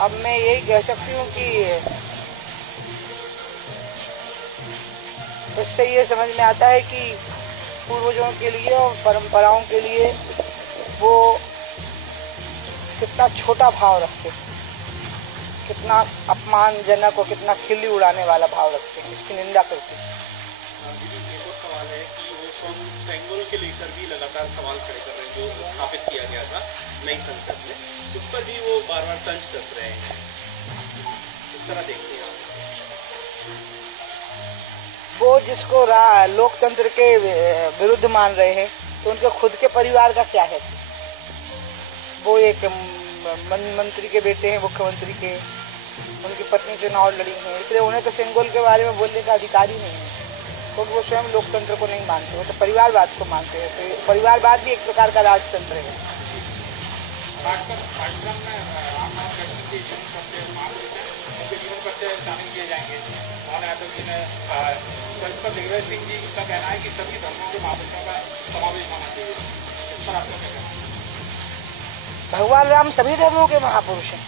अब मैं यही कह सकती हूँ कि इससे ये समझ में आता है कि पूर्वजों के लिए और परंपराओं के लिए वो कितना छोटा भाव रखते हैं, कितना अपमानजनक और कितना खिल्ली उड़ाने वाला भाव रखते हैं, इसकी निंदा करते हैं। एक और सवाल है कि वो बेंगोल के लेकर भी लगातार सवाल खड़े कर रहे हैं, जो स्थापित किया गया था नई संसद में, उस पर भी वो बार बार तंज कस रहे हैं। इस तरह देखते हैं वो जिसको लोकतंत्र के विरुद्ध मान रहे हैं, तो उनके खुद के परिवार का क्या है? वो एक मंत्री के बेटे हैं, मुख्यमंत्री के, उनकी पत्नी चुनाव लड़ी है, इसलिए उन्हें तो सेंगोल के बारे में बोलने का अधिकार ही नहीं है, क्योंकि वो स्वयं लोकतंत्र को नहीं मानते, वो तो परिवारवाद को मानते हैं। तो परिवारवाद भी एक प्रकार का राजतंत्र है। दिग्विजय सिंह जी का कहना है कि सभी धर्मों के महापुरुषों का समावेश होना चाहिए, इस पर आपका क्या कहना है? भगवान राम सभी धर्मों के महापुरुष हैं,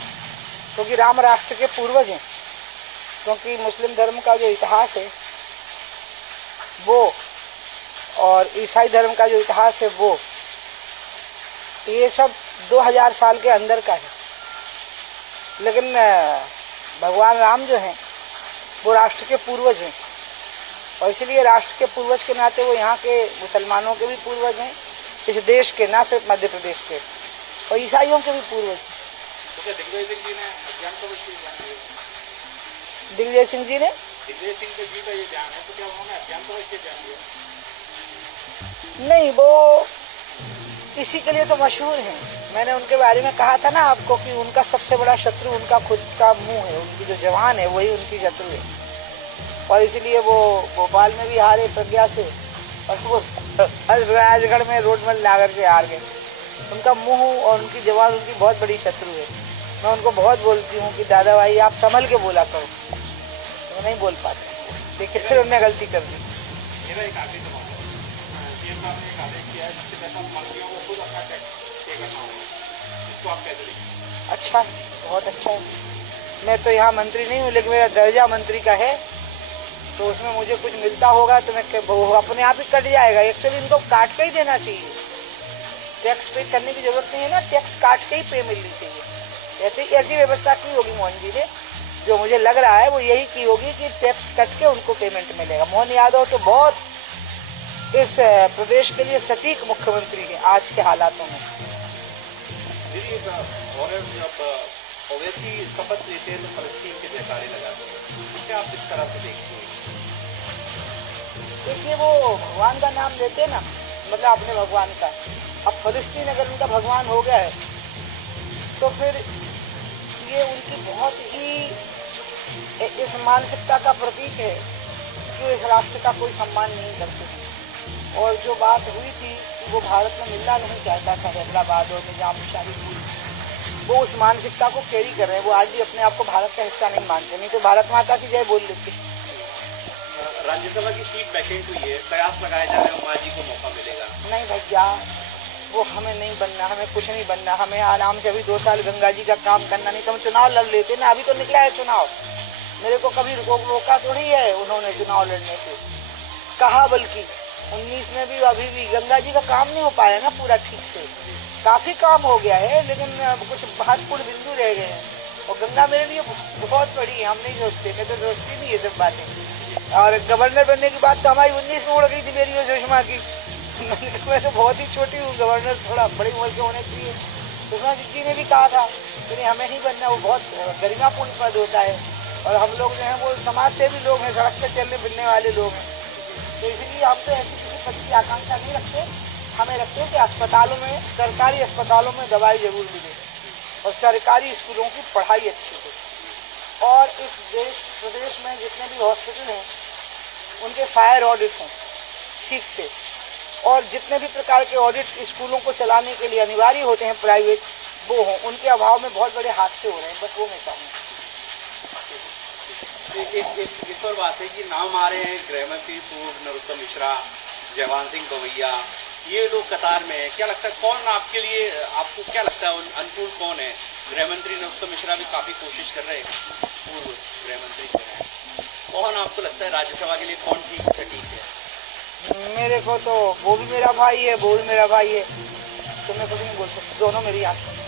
क्योंकि राम राष्ट्र के पूर्वज हैं। क्योंकि मुस्लिम धर्म का जो इतिहास है वो, और ईसाई धर्म का जो इतिहास है वो, ये सब 2000 साल के अंदर का है। लेकिन भगवान राम जो हैं वो राष्ट्र के पूर्वज हैं, और इसलिए राष्ट्र के पूर्वज के नाते वो यहाँ के मुसलमानों के भी पूर्वज हैं, इस देश के, ना सिर्फ मध्य प्रदेश के, और ईसाइयों के भी पूर्वज। दिग्विजय सिंह जी ने अज्ञान का दिग्विजय सिंह जी ने दिग्विजय सिंह जी का ये ध्यान है, तो क्या उन्होंने अज्ञान का ध्यान दिया? नहीं, वो इसी के लिए तो मशहूर हैं। मैंने उनके बारे में कहा था ना आपको कि उनका सबसे बड़ा शत्रु उनका खुद का मुंह है, उनकी जो जवान है वही उनकी शत्रु है, और इसलिए वो भोपाल में भी हारे प्रज्ञा से, और वो राजगढ़ में रोडमल नागर से हार गए। उनका मुंह और उनकी जवान उनकी बहुत बड़ी शत्रु है। मैं उनको बहुत बोलती हूँ कि दादा भाई आप संभल के बोला करो, वो नहीं बोल पाते। देखिए फिर उन्होंने गलती कर दी। मेरा एक आदेश है, सीएम साहब ने एक आदेश किया है जिसके तहत मंत्रियों को खुद अपना टैक्स पे करना होगा, इसको आप कैसे देखते? अच्छा, बहुत अच्छा है। मैं तो यहाँ मंत्री नहीं हूँ, लेकिन मेरा दर्जा मंत्री का है, तो उसमें मुझे कुछ मिलता होगा तो मैं अपने आप ही कट जाएगा। एक्चुअली इनको काट के ही देना चाहिए, टैक्स पे करने की जरूरत नहीं है ना, टैक्स काट के ही पे मिलनी चाहिए। ऐसी व्यवस्था की होगी मोहन जी ने, जो मुझे लग रहा है वो यही की होगी कि टैक्स कट के उनको पेमेंट मिलेगा। मोहन यादव तो बहुत इस प्रदेश के लिए सटीक मुख्यमंत्री है आज के हालातों में। ओवैसी शपथ लेते हैं तो फलस्तीन के जयकारे लगाते हैं, इसे आप किस तरह से देखते हैं? देखिए, वो भगवान का नाम लेते ना, मतलब अपने भगवान का। अब फलस्तीन अगर उनका भगवान हो गया है तो फिर ये उनकी बहुत ही इस मानसिकता का प्रतीक है कि इस राष्ट्र का कोई सम्मान नहीं करते। और जो बात हुई थी कि वो भारत में मिलना नहीं चाहता था, हैदराबाद और निजामुशाही, वो उस मानसिकता को कैरी कर रहे हैं। वो आज भी अपने आप को भारत का हिस्सा नहीं मानते, नहीं तो भारत माता की जय बोल लेते। राज्यसभा की सीट वैकेंट हुई है, कयास लगाया जा रहा है उमा जी को मौका मिलेगा? नहीं भैया, वो हमें नहीं बनना, हमें कुछ नहीं बनना। हमें आराम से अभी 2 साल गंगा जी का काम करना, नहीं तो हम चुनाव लड़ लेते ना। अभी तो निकला है चुनाव, मेरे को कभी रोका थोड़ी है उन्होंने चुनाव लड़ने से। कहा बल्कि 19 में भी अभी भी गंगा जी का काम नहीं हो पाया ना पूरा ठीक से। काफी काम हो गया है, लेकिन कुछ महत्वपूर्ण बिंदु रह गए हैं, और गंगा मेरे लिए बहुत बड़ी है। हम नहीं सोचते, मैं तो सोचती नहीं ये सब बातें। और गवर्नर बनने की बात तो हमारी 19 में उड़ गई थी मेरी और सुषमा की। मैं तो बहुत ही छोटी हूँ, गवर्नर थोड़ा बड़ी उम्र के होने चाहिए। सुषमा जी ने भी कहा था कि नहीं, हमें नहीं बनना, वो बहुत गरिमापूर्ण पद होता है, और हम लोग जो हैं वो समाज सेवी लोग हैं, सड़क पर चलने फिरने वाले लोग हैं। तो इसलिए हम तो ऐसी किसी पद की आकांक्षा नहीं रखते। हमें रखते हैं कि अस्पतालों में, सरकारी अस्पतालों में दवाई जरूर मिले, और सरकारी स्कूलों की पढ़ाई अच्छी हो, और इस प्रदेश में जितने भी हॉस्पिटल हैं उनके फायर ऑडिट हों ठीक से, और जितने भी प्रकार के ऑडिट स्कूलों को चलाने के लिए अनिवार्य होते हैं प्राइवेट, वो हों। उनके अभाव में बहुत बड़े हादसे हो रहे हैं, बस वो मैं चाहूँगा। एक और बात है कि नाम आ रहे हैं गृहमंत्री पूर्व नरोत्तम मिश्रा, जयवान सिंह पवैया, ये लोग कतार में है। क्या लगता है कौन आपके लिए, आपको क्या लगता है अनुकूल कौन है गृह मंत्री नरोत्तम मिश्रा भी काफी कोशिश कर रहे हैं, पूर्व गृह मंत्री जो है। कौन आपको लगता है राज्यसभा के लिए कौन ठीक सटीक है? मेरे को तो वो भी मेरा भाई है, वो भी मेरा भाई है, तो मैं कुछ नहीं बोल सकता, दोनों मेरी आंखें।